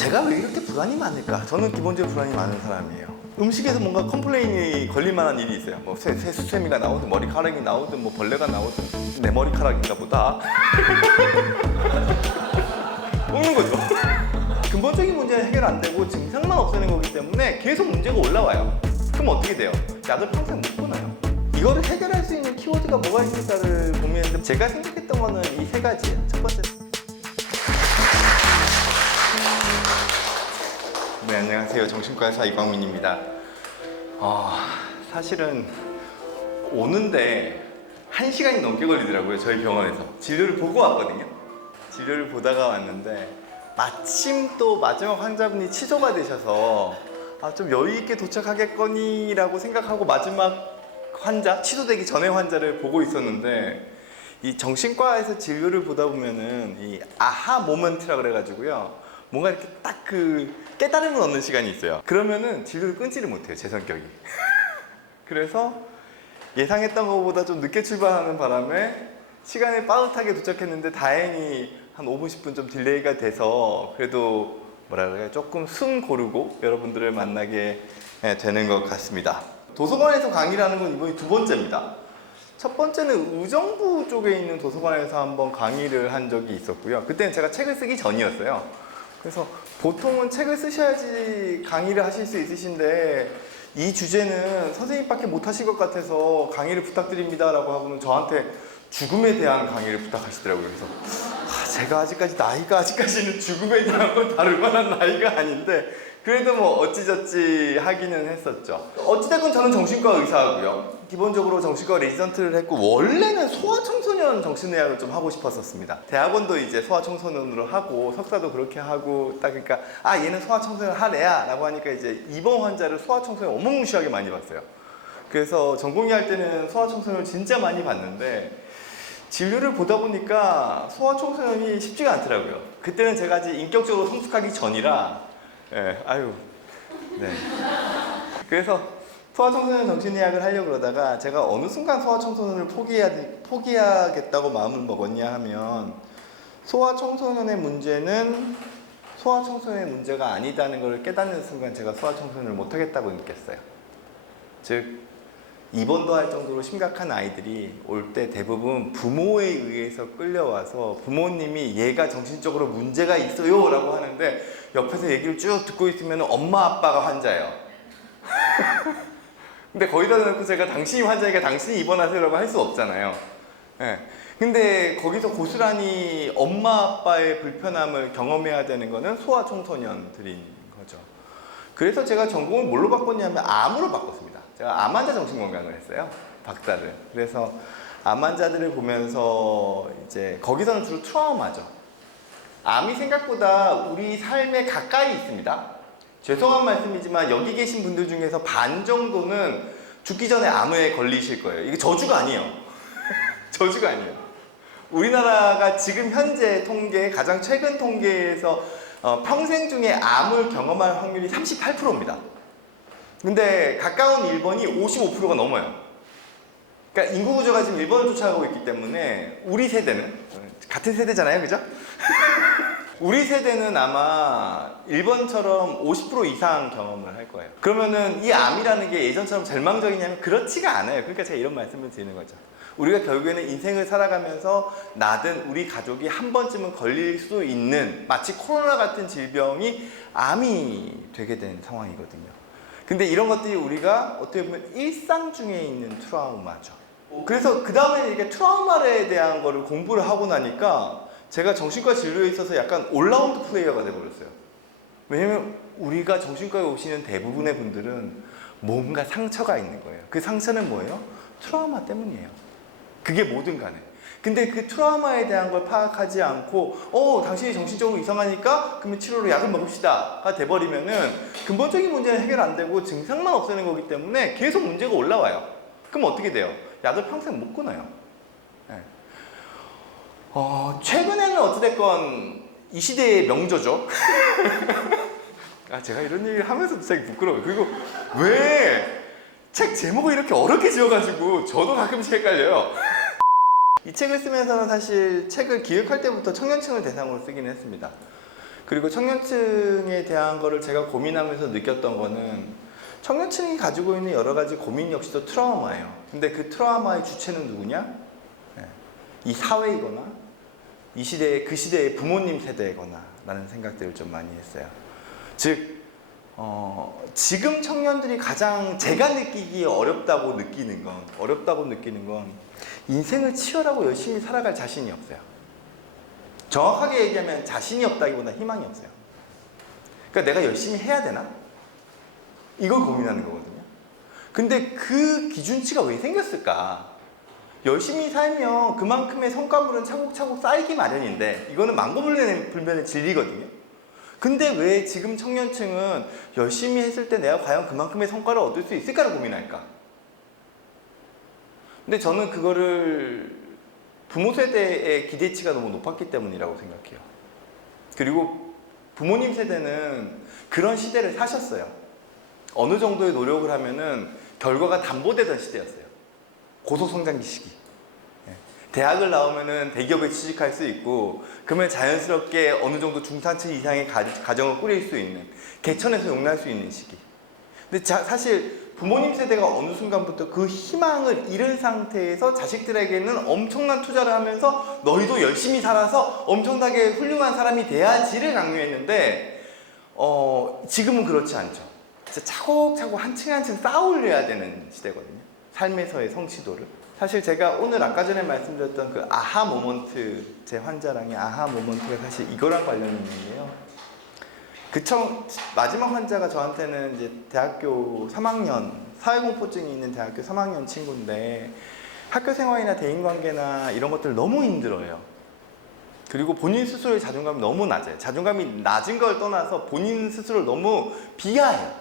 제가 왜 이렇게 불안이 많을까? 저는 기본적으로 불안이 많은 사람이에요. 음식에서 뭔가 컴플레인이 걸릴 만한 일이 있어요. 뭐 세수세미가 나오든 머리카락이 나오든 뭐 벌레가 나오든 내 머리카락인가 보다. 먹는 거죠. 근본적인 문제는 해결 안 되고 증상만 없애는 거기 때문에 계속 문제가 올라와요. 그럼 어떻게 돼요? 약을 평생 못 끊어요. 이거를 해결할 수 있는 키워드가 뭐가 있을까를 고민했는데 제가 생각했던 거는 이 세 가지예요. 첫 번째. 네, 안녕하세요. 정신과 의사 이광민입니다. 사실은 오는데 1시간이 넘게 걸리더라고요. 저희 병원에서. 진료를 보고 왔거든요. 진료를 보다가 왔는데 마침 또 마지막 환자분이 취소가 되셔서 좀 여유있게 도착하겠거니 라고 생각하고 마지막 환자, 취소되기 전에 환자를 보고 있었는데 이 정신과에서 진료를 보다 보면은 이 아하 모먼트라 그래가지고요. 뭔가 이렇게 딱 깨달음을 얻는 시간이 있어요. 그러면은 진료를 끊지를 못해요, 제 성격이. 그래서 예상했던 것보다 좀 늦게 출발하는 바람에 시간에 빠듯하게 도착했는데 다행히 한 5분, 10분 좀 딜레이가 돼서 그래도 뭐라 그래요? 조금 숨 고르고 여러분들을 만나게 되는 것 같습니다. 도서관에서 강의를 하는 건 이번이 두 번째입니다. 첫 번째는 의정부 쪽에 있는 도서관에서 한번 강의를 한 적이 있었고요. 그때는 제가 책을 쓰기 전이었어요. 그래서 보통은 책을 쓰셔야지 강의를 하실 수 있으신데 이 주제는 선생님밖에 못 하실 것 같아서 강의를 부탁드립니다 라고 하고는 저한테 죽음에 대한 강의를 부탁하시더라고요. 그래서 제가 아직까지는 죽음에 대한 건 다룰 만한 나이가 아닌데 그래도 뭐 어찌저찌 하기는 했었죠. 어찌됐건 저는 정신과 의사고요. 기본적으로 정신과 레지던트를 했고 원래는 소아청소년 정신의학을 좀 하고 싶었었습니다. 대학원도 이제 소아청소년으로 하고 석사도 그렇게 하고 딱 그러니까 얘는 소아청소년 할 애야 라고 하니까 이제 입원 환자를 소아청소년 어마무시하게 많이 봤어요. 그래서 전공의 할 때는 소아청소년을 진짜 많이 봤는데 진료를 보다 보니까 소아청소년이 쉽지가 않더라고요. 그때는 제가 아직 인격적으로 성숙하기 전이라 그래서 소아청소년 정신의학을 하려고 그러다가 제가 어느 순간 소아청소년을 포기하겠다고 마음을 먹었냐 하면 소아청소년의 문제는 소아청소년의 문제가 아니다는 걸 깨닫는 순간 제가 소아청소년을 못하겠다고 느꼈어요. 즉 입원도 할 정도로 심각한 아이들이 올 때 대부분 부모에 의해서 끌려와서 부모님이 얘가 정신적으로 문제가 있어요 라고 하는데 옆에서 얘기를 쭉 듣고 있으면 엄마 아빠가 환자예요. 근데 거기다 놓고 제가 당신이 환자니까 당신이 입원하세요 라고 할 수 없잖아요. 근데 거기서 고스란히 엄마 아빠의 불편함을 경험해야 되는 거는 소아청소년들인 거죠. 그래서 제가 전공을 뭘로 바꿨냐면 암으로 바꿨습니다. 제가 암 환자 정신건강을 했어요. 박사를. 그래서 암 환자들을 보면서 이제 거기서는 주로 트라우마죠. 암이 생각보다 우리 삶에 가까이 있습니다. 죄송한 말씀이지만 여기 계신 분들 중에서 반 정도는 죽기 전에 암에 걸리실 거예요. 이게 저주가 아니에요. 저주가 아니에요. 우리나라가 지금 현재 가장 최근 통계에서 평생 중에 암을 경험할 확률이 38%입니다. 근데 가까운 일본이 55%가 넘어요. 그러니까 인구 구조가 지금 일본을 쫓아가고 있기 때문에 우리 세대는 같은 세대잖아요, 그죠? 우리 세대는 아마 일본처럼 50% 이상 경험을 할 거예요. 그러면은 이 암이라는 게 예전처럼 절망적이냐면 그렇지가 않아요. 그러니까 제가 이런 말씀을 드리는 거죠. 우리가 결국에는 인생을 살아가면서 나든 우리 가족이 한 번쯤은 걸릴 수 있는 마치 코로나 같은 질병이 암이 되게 된 상황이거든요. 근데 이런 것들이 우리가 어떻게 보면 일상 중에 있는 트라우마죠. 그래서 그 다음에 이게 트라우마에 대한 거를 공부를 하고 나니까 제가 정신과 진료에 있어서 약간 올라운드 플레이어가 돼버렸어요. 왜냐면 우리가 정신과에 오시는 대부분의 분들은 뭔가 상처가 있는 거예요. 그 상처는 뭐예요? 트라우마 때문이에요. 그게 뭐든 간에. 근데 그 트라우마에 대한 걸 파악하지 않고 당신이 정신적으로 이상하니까 그러면 치료로 약을 먹읍시다가 돼버리면은 근본적인 문제는 해결 안 되고 증상만 없애는 거기 때문에 계속 문제가 올라와요. 그럼 어떻게 돼요? 약을 평생 못 끊어요. 최근에는 어찌됐건 이 시대의 명저죠. 제가 이런 얘기를 하면서도 되게 부끄러워요. 그리고 왜 책 제목을 이렇게 어렵게 지어가지고 저도 가끔씩 헷갈려요. 이 책을 쓰면서는 사실 책을 기획할 때부터 청년층을 대상으로 쓰긴 했습니다. 그리고 청년층에 대한 거를 제가 고민하면서 느꼈던 거는 청년층이 가지고 있는 여러 가지 고민 역시도 트라우마예요. 근데 그 트라우마의 주체는 누구냐? 이 사회이거나 이 시대의 그 시대의 부모님 세대거나 라는 생각들을 좀 많이 했어요. 즉 지금 청년들이 가장 제가 느끼기에 어렵다고 느끼는 건 인생을 치열하고 열심히 살아갈 자신이 없어요. 정확하게 얘기하면 자신이 없다기보다 희망이 없어요. 그러니까 내가 열심히 해야 되나? 이걸 고민하는 거거든요. 근데 그 기준치가 왜 생겼을까? 열심히 살면 그만큼의 성과물은 차곡차곡 쌓이기 마련인데 이거는 망고불변의 진리거든요. 근데 왜 지금 청년층은 열심히 했을 때 내가 과연 그만큼의 성과를 얻을 수 있을까를 고민할까? 근데 저는 그거를 부모 세대의 기대치가 너무 높았기 때문이라고 생각해요. 그리고 부모님 세대는 그런 시대를 사셨어요. 어느 정도의 노력을 하면은 결과가 담보되던 시대였어요. 고소성장기 시기. 대학을 나오면은 대기업에 취직할 수 있고, 그러면 자연스럽게 어느 정도 중산층 이상의 가정을 꾸릴 수 있는, 개천에서 용날 수 있는 시기. 근데 사실 부모님 세대가 어느 순간부터 그 희망을 잃은 상태에서 자식들에게는 엄청난 투자를 하면서 너희도 열심히 살아서 엄청나게 훌륭한 사람이 돼야지를 강요했는데, 지금은 그렇지 않죠. 진짜 차곡차곡 한층 한층 쌓아올려야 되는 시대거든요. 삶에서의 성취도를. 사실 제가 오늘 아까 전에 말씀드렸던 그 아하 모먼트, 제 환자랑의 아하 모먼트가 사실 이거랑 관련이 있는데요. 마지막 환자가 저한테는 이제 대학교 3학년, 사회공포증이 있는 대학교 3학년 친구인데 학교 생활이나 대인관계나 이런 것들 너무 힘들어요. 그리고 본인 스스로의 자존감이 너무 낮아요. 자존감이 낮은 걸 떠나서 본인 스스로를 너무 비하해요.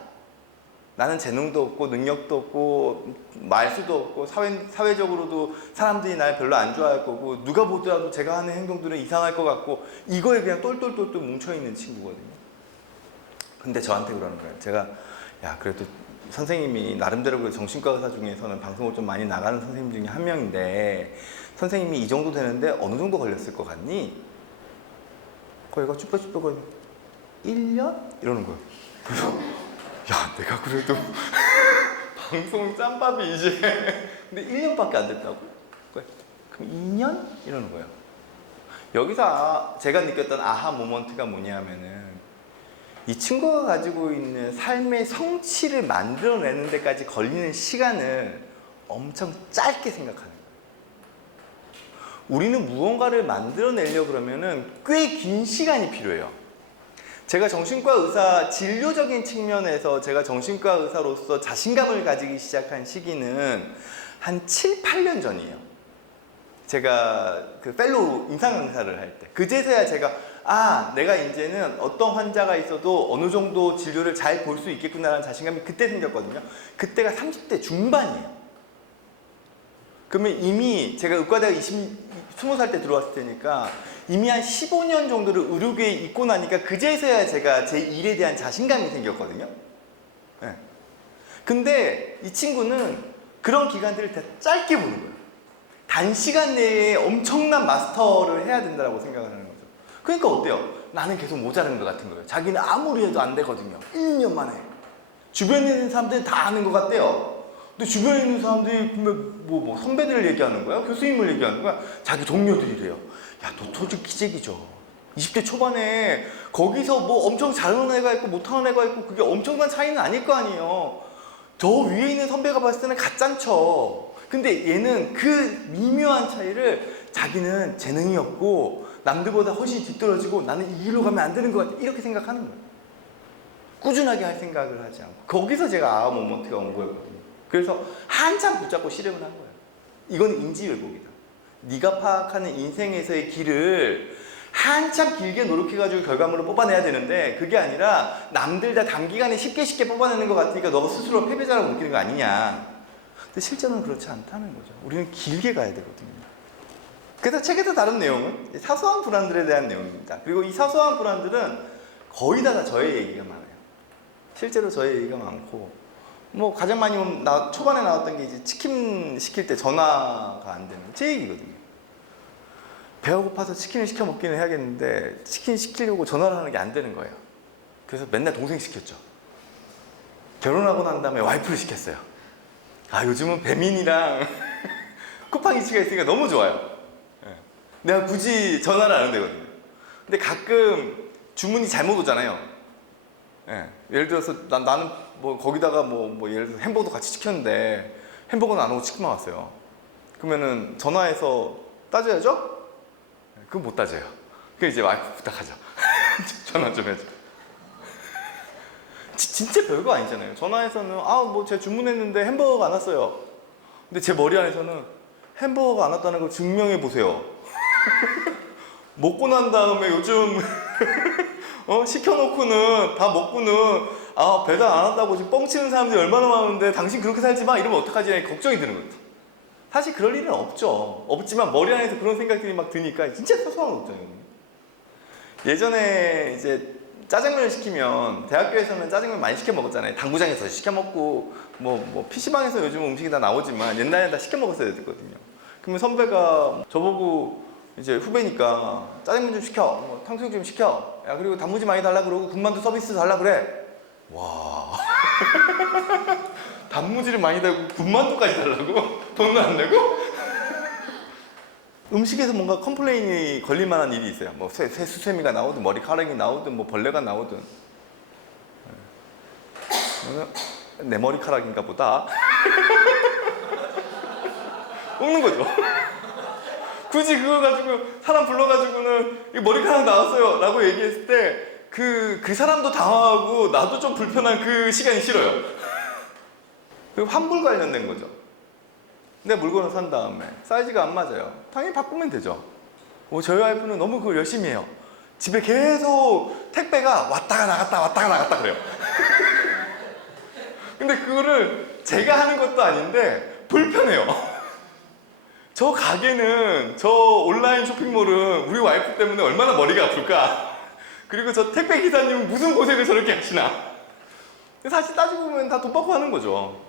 나는 재능도 없고 능력도 없고 말수도 없고 사회적으로도 사람들이 날 별로 안 좋아할 거고 누가 보더라도 제가 하는 행동들은 이상할 것 같고 이거에 그냥 똘똘똘똘 뭉쳐있는 친구거든요. 근데 저한테 그러는 거예요. 제가 그래도 선생님이 나름대로 그 정신과 의사 중에서는 방송을 좀 많이 나가는 선생님 중에 한 명인데 선생님이 이 정도 되는데 어느 정도 걸렸을 것 같니? 거기가 쭈뼛쭈뼛 1년? 이러는 거예요. 그래서 내가 그래도 방송 짬밥이 이제 근데 1년밖에 안 됐다고? 그럼 2년? 이러는 거예요. 여기서 제가 느꼈던 아하 모먼트가 뭐냐면은 이 친구가 가지고 있는 삶의 성취를 만들어내는 데까지 걸리는 시간을 엄청 짧게 생각하는 거예요. 우리는 무언가를 만들어내려고 그러면은 꽤 긴 시간이 필요해요. 제가 정신과 의사, 진료적인 측면에서 제가 정신과 의사로서 자신감을 가지기 시작한 시기는 한 7, 8년 전이에요. 제가 그 펠로우 임상 강사를 할 때. 그제서야 제가 내가 이제는 어떤 환자가 있어도 어느 정도 진료를 잘 볼 수 있겠구나라는 자신감이 그때 생겼거든요. 그때가 30대 중반이에요. 그러면 이미 제가 의과대학 20살 때 들어왔을 테니까 이미 한 15년 정도를 의료계에 있고 나니까 그제서야 제가 제 일에 대한 자신감이 생겼거든요. 네. 근데 이 친구는 그런 기간들을 다 짧게 보는 거예요. 단시간 내에 엄청난 마스터를 해야 된다고 생각을 하는 거죠. 그러니까 어때요? 나는 계속 모자라는 것 같은 거예요. 자기는 아무리 해도 안 되거든요. 1년 만에. 주변에 있는 사람들은 다 아는 것 같대요. 근데 주변에 있는 사람들이 뭐 선배들을 얘기하는 거야? 교수님을 얘기하는 거야? 자기 동료들이래요. 너 도저히 기적이죠. 20대 초반에 거기서 뭐 엄청 잘하는 애가 있고 못하는 애가 있고 그게 엄청난 차이는 아닐 거 아니에요. 저 위에 있는 선배가 봤을 때는 가짠쳐. 근데 얘는 그 미묘한 차이를 자기는 재능이 없고 남들보다 훨씬 뒤떨어지고 나는 이 길로 가면 안 되는 것 같아. 이렇게 생각하는 거예요. 꾸준하게 할 생각을 하지 않고. 거기서 제가 아하 모먼트가 온 거였거든요. 그래서 한참 붙잡고 실험을 한 거예요. 이건 인지율복이다. 네가 파악하는 인생에서의 길을 한참 길게 노력해가지고 결과물을 뽑아내야 되는데 그게 아니라 남들 다 단기간에 쉽게 뽑아내는 것 같으니까 너가 스스로 패배자라고 느끼는 거 아니냐. 근데 실제로는 그렇지 않다는 거죠. 우리는 길게 가야 되거든요. 그래서 책에서 다룬 내용은 사소한 불안들에 대한 내용입니다. 그리고 이 사소한 불안들은 거의 다 저의 얘기가 많아요. 실제로 저의 얘기가 많고 뭐 가장 많이 초반에 나왔던 게 이제 치킨 시킬 때 전화가 안 되는 제 얘기거든요. 배가 고파서 치킨을 시켜 먹기는 해야겠는데 치킨 시키려고 전화를 하는 게 안 되는 거예요. 그래서 맨날 동생 시켰죠. 결혼하고 난 다음에 와이프를 시켰어요. 아, 요즘은 배민이랑 쿠팡이츠가 있으니까 너무 좋아요. 예. 내가 굳이 전화를 안 하면 되거든요. 근데 가끔 주문이 잘못 오잖아요. 예. 예를 들어서 나는 뭐 거기다가 뭐 예를 들어서 햄버거도 같이 시켰는데 햄버거는 안 오고 치킨만 왔어요. 그러면은 전화해서 따져야죠? 그건 못 따져요. 그 이제 와이프 부탁하죠. 전화 좀 해줘. 진짜 별거 아니잖아요. 전화해서는 뭐 제가 주문했는데 햄버거가 안 왔어요. 근데 제 머리 안에서는 햄버거가 안 왔다는 걸 증명해 보세요. 먹고 난 다음에 요즘 시켜놓고는 다 먹고는 배달 안 왔다고 지금 뻥치는 사람들이 얼마나 많은데 당신 그렇게 살지 마 이러면 어떡하지? 걱정이 드는 거죠. 사실 그럴 일은 없죠. 없지만 머리 안에서 그런 생각들이 막 드니까 진짜 소소한 걱정이거든요. 예전에 이제 짜장면을 시키면 대학교에서는 짜장면 많이 시켜 먹었잖아요. 당구장에서 시켜 먹고 뭐 PC방에서 요즘 음식이 다 나오지만 옛날에 다 시켜 먹었어야 됐거든요. 그러면 선배가 저보고 이제 후배니까 짜장면 좀 시켜, 뭐 탕수육 좀 시켜. 야, 그리고 단무지 많이 달라 그러고 군만두 서비스 달라 그래. 와. 단무지를 많이 달고 군만두까지 달라고? 돈도 안 내고? 음식에서 뭔가 컴플레인이 걸릴 만한 일이 있어요. 뭐 새수세미가 나오든 머리카락이 나오든 뭐 벌레가 나오든. 내 머리카락인가 보다. 먹는 거죠. 굳이 그거 가지고 사람 불러가지고는 이 머리카락 나왔어요 라고 얘기했을 때 그 사람도 당황하고 나도 좀 불편한 그 시간이 싫어요. 그 환불 관련된 거죠. 내 물건을 산 다음에 사이즈가 안 맞아요. 당연히 바꾸면 되죠. 저희 와이프는 너무 그걸 열심히 해요. 집에 계속 택배가 왔다가 나갔다 그래요. 근데 그거를 제가 하는 것도 아닌데 불편해요. 저 가게는, 저 온라인 쇼핑몰은 우리 와이프 때문에 얼마나 머리가 아플까. 그리고 저 택배 기사님은 무슨 고생을 저렇게 하시나. 사실 따지고 보면 다 돈 받고 하는 거죠.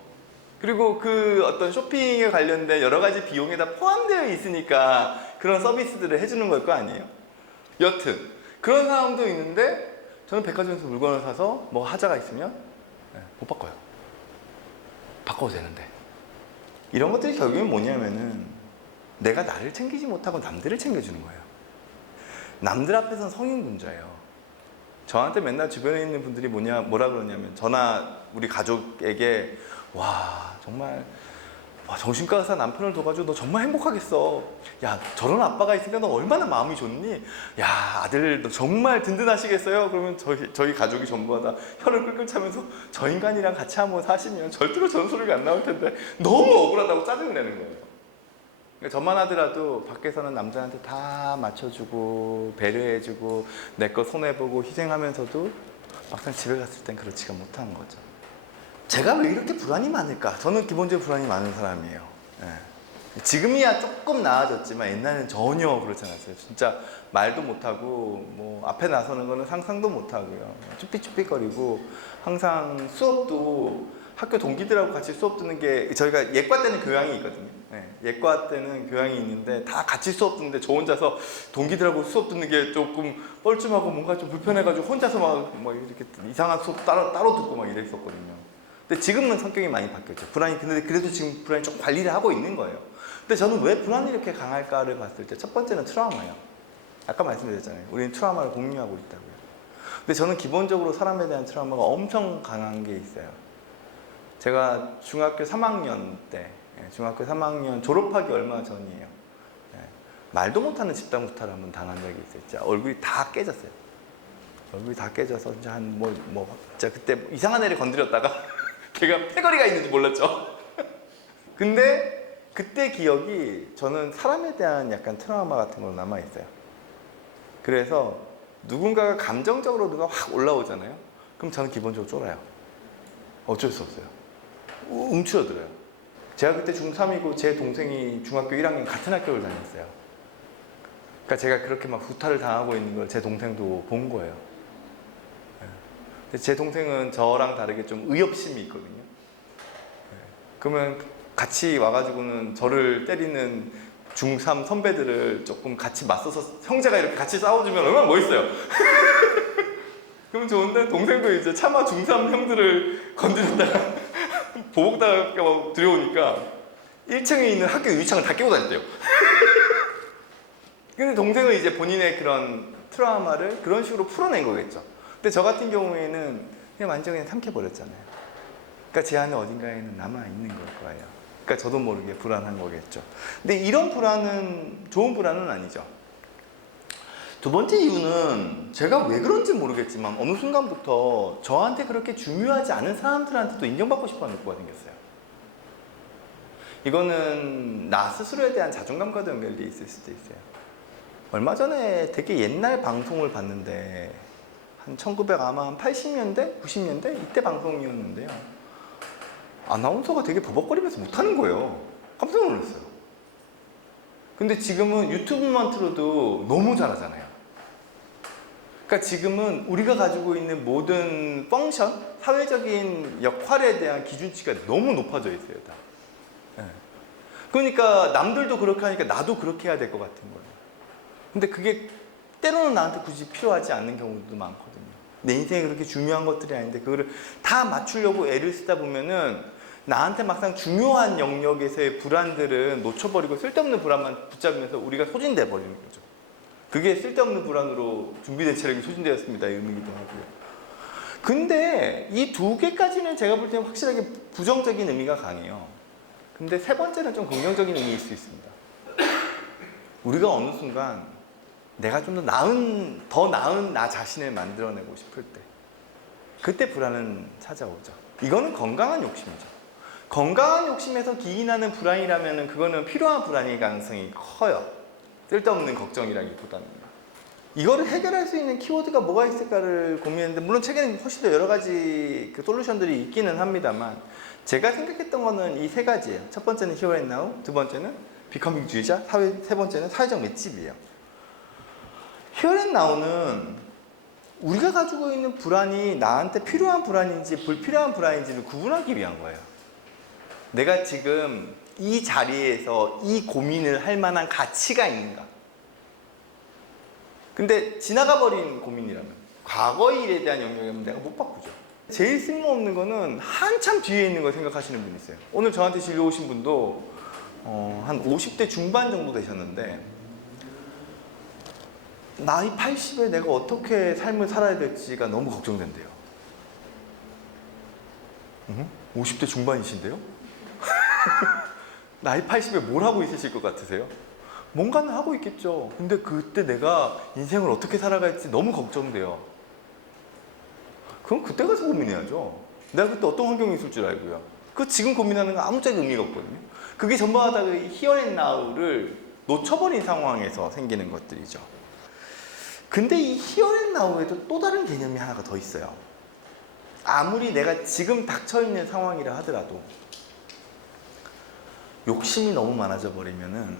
그리고 그 어떤 쇼핑에 관련된 여러 가지 비용에 다 포함되어 있으니까 그런 서비스들을 해주는 걸 거 아니에요. 여튼 그런 상황도 있는데 저는 백화점에서 물건을 사서 뭐 하자가 있으면 못 바꿔요. 바꿔도 되는데. 이런 것들이 결국엔 뭐냐면은 내가 나를 챙기지 못하고 남들을 챙겨주는 거예요. 남들 앞에서는 성인군자예요. 저한테 맨날 주변에 있는 분들이 뭐라 그러냐면 저나 우리 가족에게 와 정말 정신과 의사 남편을 둬가지고 너 정말 행복하겠어. 야 저런 아빠가 있으니까 너 얼마나 마음이 좋니? 야 아들 너 정말 든든하시겠어요? 그러면 저희 가족이 전부 다 혀를 끌끌 차면서 저 인간이랑 같이 한번 사시면 절대로 저런 소리가 안 나올 텐데 너무 억울하다고 짜증을 내는 거예요. 그러니까 저만 하더라도 밖에서는 남자한테 다 맞춰주고 배려해주고 내 거 손해보고 희생하면서도 막상 집에 갔을 땐 그렇지가 못한 거죠. 제가 왜 이렇게 불안이 많을까? 저는 기본적으로 불안이 많은 사람이에요. 예. 지금이야 조금 나아졌지만 옛날에는 전혀 그렇지 않았어요. 진짜 말도 못하고 뭐 앞에 나서는 거는 상상도 못하고요. 쭈삣쭈삣거리고 항상 수업도 학교 동기들하고 같이 수업 듣는 게 저희가 예과 때는 교양이 있거든요. 네, 예과 때는 교양이 있는데 다 같이 수업 듣는데 저 혼자서 동기들하고 수업 듣는 게 조금 뻘쭘하고 뭔가 좀 불편해가지고 혼자서 막 이렇게 이상한 수업 따로 듣고 막 이랬었거든요. 근데 지금은 성격이 많이 바뀌었죠. 근데 그래도 지금 불안이 좀 관리를 하고 있는 거예요. 근데 저는 왜 불안이 이렇게 강할까를 봤을 때 첫 번째는 트라우마예요. 아까 말씀드렸잖아요. 우리는 트라우마를 공유하고 있다고요. 근데 저는 기본적으로 사람에 대한 트라우마가 엄청 강한 게 있어요. 제가 중학교 3학년 때, 중학교 3학년 졸업하기 얼마 전이에요. 말도 못하는 집단 구타를 한번 당한 적이 있어요. 진짜 얼굴이 다 깨졌어요. 얼굴이 다 깨져서 진짜 진짜 그때 이상한 애를 건드렸다가 걔가 패거리가 있는지 몰랐죠. 근데 그때 기억이 저는 사람에 대한 약간 트라우마 같은 걸로 남아있어요. 그래서 누군가가 감정적으로 누가 확 올라오잖아요. 그럼 저는 기본적으로 쫄아요. 어쩔 수 없어요. 움츠러들어요. 제가 그때 중3이고 제 동생이 중학교 1학년 같은 학교를 다녔어요. 그러니까 제가 그렇게 막 구타를 당하고 있는 걸 제 동생도 본 거예요. 근데 제 동생은 저랑 다르게 좀 의협심이 있거든요. 그러면 같이 와가지고는 저를 때리는 중3 선배들을 조금 같이 맞서서 형제가 이렇게 같이 싸워주면 얼마나 멋있어요. 그럼 좋은데 동생도 이제 차마 중3 형들을 건드렸다가 보복당할까 두려우니까 1층에 있는 학교 유리창을 다 깨고 다녔대요. 근데 동생은 이제 본인의 그런 트라우마를 그런 식으로 풀어낸 거겠죠. 근데 저 같은 경우에는 그냥 완전히 그냥 삼켜버렸잖아요. 그러니까 제 안에 어딘가에는 남아있는 걸 거예요. 그러니까 저도 모르게 불안한 거겠죠. 근데 이런 불안은 좋은 불안은 아니죠. 두 번째 이유는 제가 왜 그런지 모르겠지만 어느 순간부터 저한테 그렇게 중요하지 않은 사람들한테도 인정받고 싶어하는 욕구가 생겼어요. 이거는 나 스스로에 대한 자존감과도 연결되어 있을 수도 있어요. 얼마 전에 되게 옛날 방송을 봤는데 한 1980년대? 90년대? 이때 방송이었는데요. 아나운서가 되게 버벅거리면서 못하는 거예요. 깜짝 놀랐어요. 근데 지금은 유튜브만 틀어도 너무 잘하잖아요. 그러니까 지금은 우리가 가지고 있는 모든 펑션, 사회적인 역할에 대한 기준치가 너무 높아져 있어요, 다. 네. 그러니까 남들도 그렇게 하니까 나도 그렇게 해야 될 것 같은 거예요. 근데 그게 때로는 나한테 굳이 필요하지 않는 경우도 많거든요. 내 인생에 그렇게 중요한 것들이 아닌데 그거를 다 맞추려고 애를 쓰다 보면은 나한테 막상 중요한 영역에서의 불안들은 놓쳐버리고 쓸데없는 불안만 붙잡으면서 우리가 소진돼 버리는 거죠. 그게 쓸데없는 불안으로 준비된 체력이 소진되었습니다의 의미이기도 하고요. 근데 이 두 개까지는 제가 볼 때는 확실하게 부정적인 의미가 강해요. 근데 세 번째는 좀 긍정적인 의미일 수 있습니다. 우리가 어느 순간 내가 좀 더 나은 나 자신을 만들어내고 싶을 때 그때 불안은 찾아오죠. 이거는 건강한 욕심이죠. 건강한 욕심에서 기인하는 불안이라면 그거는 필요한 불안일 가능성이 커요. 쓸데없는 걱정이라기보다는. 이거를 해결할 수 있는 키워드가 뭐가 있을까를 고민했는데 물론 최근에 훨씬 더 여러 가지 그 솔루션들이 있기는 합니다만 제가 생각했던 거는 이 세 가지예요. 첫 번째는 Here and Now, 두 번째는 비커밍주의자, 세 번째는 사회적 맷집이에요. Here and Now는 우리가 가지고 있는 불안이 나한테 필요한 불안인지 불필요한 불안인지를 구분하기 위한 거예요. 내가 지금 이 자리에서 이 고민을 할 만한 가치가 있는가? 근데 지나가 버린 고민이라면 과거의 일에 대한 영역이면 내가 못 바꾸죠. 제일 쓸모없는 거는 한참 뒤에 있는 걸 생각하시는 분이 있어요. 오늘 저한테 진료 오신 분도 한 50대 중반 정도 되셨는데 나이 80에 내가 어떻게 삶을 살아야 될지가 너무 걱정된대요. 50대 중반이신데요? 나이 80에 뭘 하고 있으실 것 같으세요? 뭔가는 하고 있겠죠. 근데 그때 내가 인생을 어떻게 살아갈지 너무 걱정돼요. 그럼 그때 가서 고민해야죠. 내가 그때 어떤 환경이 있을 줄 알고요. 그 지금 고민하는 건 아무짝에 의미가 없거든요. 그게 전부 다 그 Here and Now를 놓쳐버린 상황에서 생기는 것들이죠. 근데 이 Here and Now에도 또 다른 개념이 하나가 더 있어요. 아무리 내가 지금 닥쳐있는 상황이라 하더라도 욕심이 너무 많아져 버리면은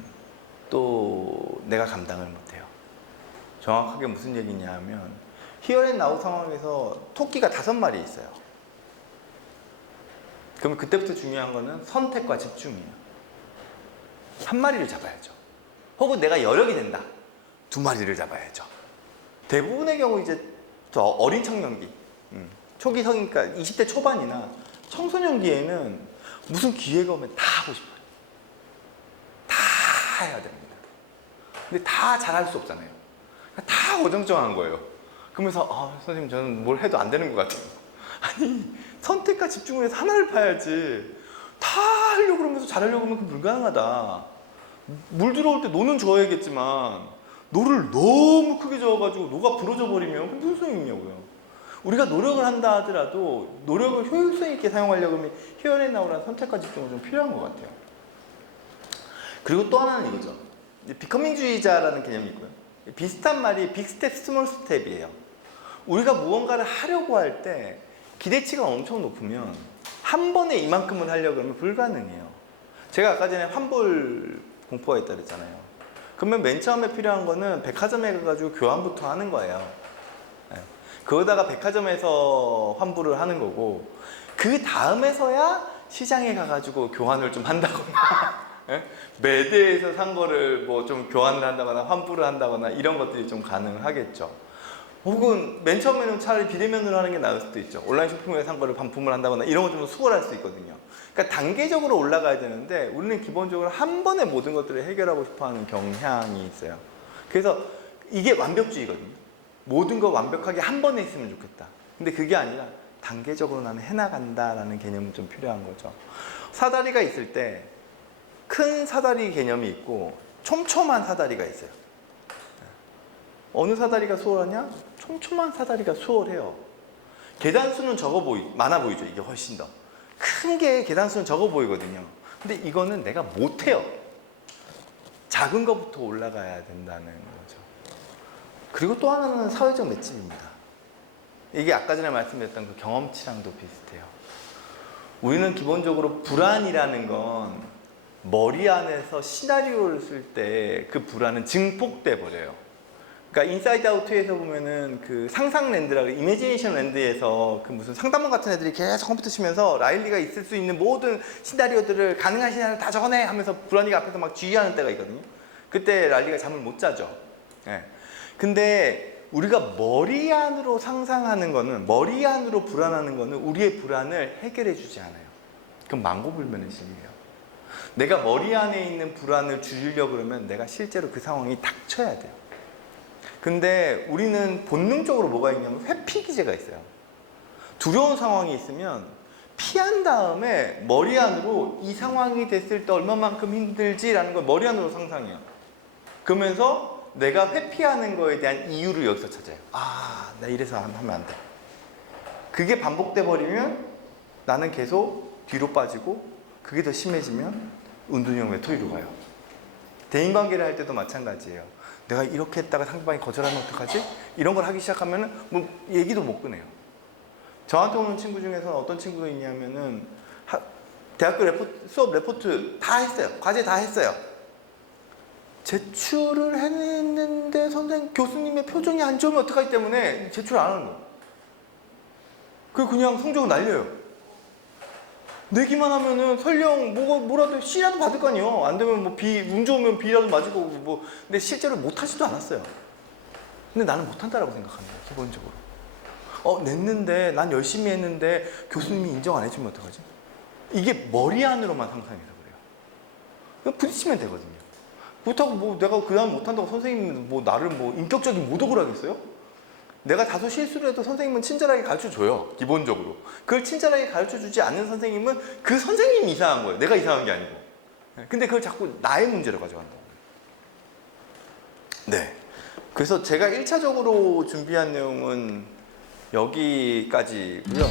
또 내가 감당을 못해요. 정확하게 무슨 얘기냐 하면 Here and Now 상황에서 토끼가 5마리 있어요. 그러면 그때부터 중요한 거는 선택과 집중이에요. 한 마리를 잡아야죠. 혹은 내가 여력이 된다. 2마리를 잡아야죠. 대부분의 경우 이제 저 어린 청년기, 초기 성인, 그러니까 20대 초반이나 청소년기에는 무슨 기회가 오면 다 하고 싶어요. 다 해야 됩니다. 근데 다 잘할 수 없잖아요. 다 어정쩡한 거예요. 그러면서 선생님 저는 뭘 해도 안 되는 것 같아요. 아니 선택과 집중을 해서 하나를 파야지 다 하려고 그러면서 잘하려고 하면 그건 불가능하다. 물 들어올 때 노는 저어야겠지만 노를 너무 크게 저어가지고 노가 부러져 버리면 그게 무슨 소용이 있냐고요. 우리가 노력을 한다 하더라도 노력을 효율성 있게 사용하려고 하면 Here and Now라는 선택과 집중은 좀 필요한 것 같아요. 그리고 또 하나는 이거죠. 비커밍주의자라는 개념이 있고요. 비슷한 말이 빅 스텝, 스몰 스텝이에요. 우리가 무언가를 하려고 할 때 기대치가 엄청 높으면 한 번에 이만큼을 하려고 하면 불가능해요. 제가 아까 전에 환불 공포가 있다 그랬잖아요. 그러면 맨 처음에 필요한 거는 백화점에 가가지고 교환부터 하는 거예요. 그러다가 백화점에서 환불을 하는 거고 그 다음에서야 시장에 가가지고 교환을 좀 한다거나 예? 매대에서 산 거를 뭐 좀 교환을 한다거나 환불을 한다거나 이런 것들이 좀 가능하겠죠. 혹은 맨 처음에는 차라리 비대면으로 하는 게 나을 수도 있죠. 온라인 쇼핑몰에 산 거를 반품을 한다거나 이런 거 좀 수월할 수 있거든요. 그러니까 단계적으로 올라가야 되는데 우리는 기본적으로 한 번에 모든 것들을 해결하고 싶어하는 경향이 있어요. 그래서 이게 완벽주의거든요. 모든 거 완벽하게 한 번에 했으면 좋겠다. 근데 그게 아니라 단계적으로 나는 해나간다라는 개념은 좀 필요한 거죠. 사다리가 있을 때 큰 사다리 개념이 있고 촘촘한 사다리가 있어요. 어느 사다리가 수월하냐? 촘촘한 사다리가 수월해요. 계단 수는 많아 보이죠. 이게 훨씬 더. 큰 게 계단 수는 적어 보이거든요. 근데 이거는 내가 못해요. 작은 것부터 올라가야 된다는 거죠. 그리고 또 하나는 사회적 맷집입니다. 이게 아까 전에 말씀드렸던 그 경험치랑도 비슷해요. 우리는 기본적으로 불안이라는 건 머리 안에서 시나리오를 쓸 때 그 불안은 증폭돼 버려요. 그러니까 인사이드 아웃 2에서 보면은 그 상상 랜드라고 이미지네이션 랜드에서 그 무슨 상담원 같은 애들이 계속 컴퓨터 치면서 라일리가 있을 수 있는 모든 시나리오들을 가능한 시나리오 다 적어내 하면서 불안이가 앞에서 막 지휘하는 때가 있거든요. 그때 랄리가 잠을 못 자죠. 예. 근데 우리가 머리 안으로 상상하는 거는, 머리 안으로 불안하는 거는 우리의 불안을 해결해 주지 않아요. 그건 망고불면의 심리예요. 내가 머리 안에 있는 불안을 줄이려고 그러면 내가 실제로 그 상황이 닥쳐야 돼요. 근데 우리는 본능적으로 뭐가 있냐면 회피 기제가 있어요. 두려운 상황이 있으면 피한 다음에 머리 안으로 이 상황이 됐을 때 얼마만큼 힘들지라는 걸 머리 안으로 상상해요. 그러면서 내가 회피하는 거에 대한 이유를 여기서 찾아요. 아, 나 이래서 하면 안 돼. 그게 반복돼 버리면 나는 계속 뒤로 빠지고 그게 더 심해지면 은둔형 외톨이로 가요. 대인관계를 할 때도 마찬가지예요. 내가 이렇게 했다가 상대방이 거절하면 어떡하지? 이런 걸 하기 시작하면 뭐 얘기도 못 꺼내요. 저한테 오는 친구 중에서는 어떤 친구가 있냐면은 대학교 수업 레포트 다 했어요. 과제 다 했어요. 제출을 했는데 교수님의 표정이 안 좋으면 어떡하기 때문에 제출 안 하는 거예요. 그냥 성적을 날려요. 내기만 하면은 설령 뭐라도 C라도 받을 거 아니에요. 안 되면 뭐 B, 운 좋으면 B라도 맞을 거고 뭐. 근데 실제로 못하지도 않았어요. 근데 나는 못한다라고 생각합니다. 기본적으로. 냈는데 난 열심히 했는데 교수님이 인정 안 해주면 어떡하지? 이게 머리 안으로만 상상해서 그래요. 그냥 부딪히면 되거든요. 그렇다고 뭐 내가 그 다음 못한다고 선생님은 뭐 나를 뭐 인격적인 모독을 하겠어요? 내가 다소 실수를 해도 선생님은 친절하게 가르쳐줘요. 기본적으로. 그걸 친절하게 가르쳐주지 않는 선생님은 그 선생님이 이상한 거예요. 내가 이상한 게 아니고. 근데 그걸 자꾸 나의 문제로 가져간다는 거예요. 네. 그래서 제가 1차적으로 준비한 내용은 여기까지고요.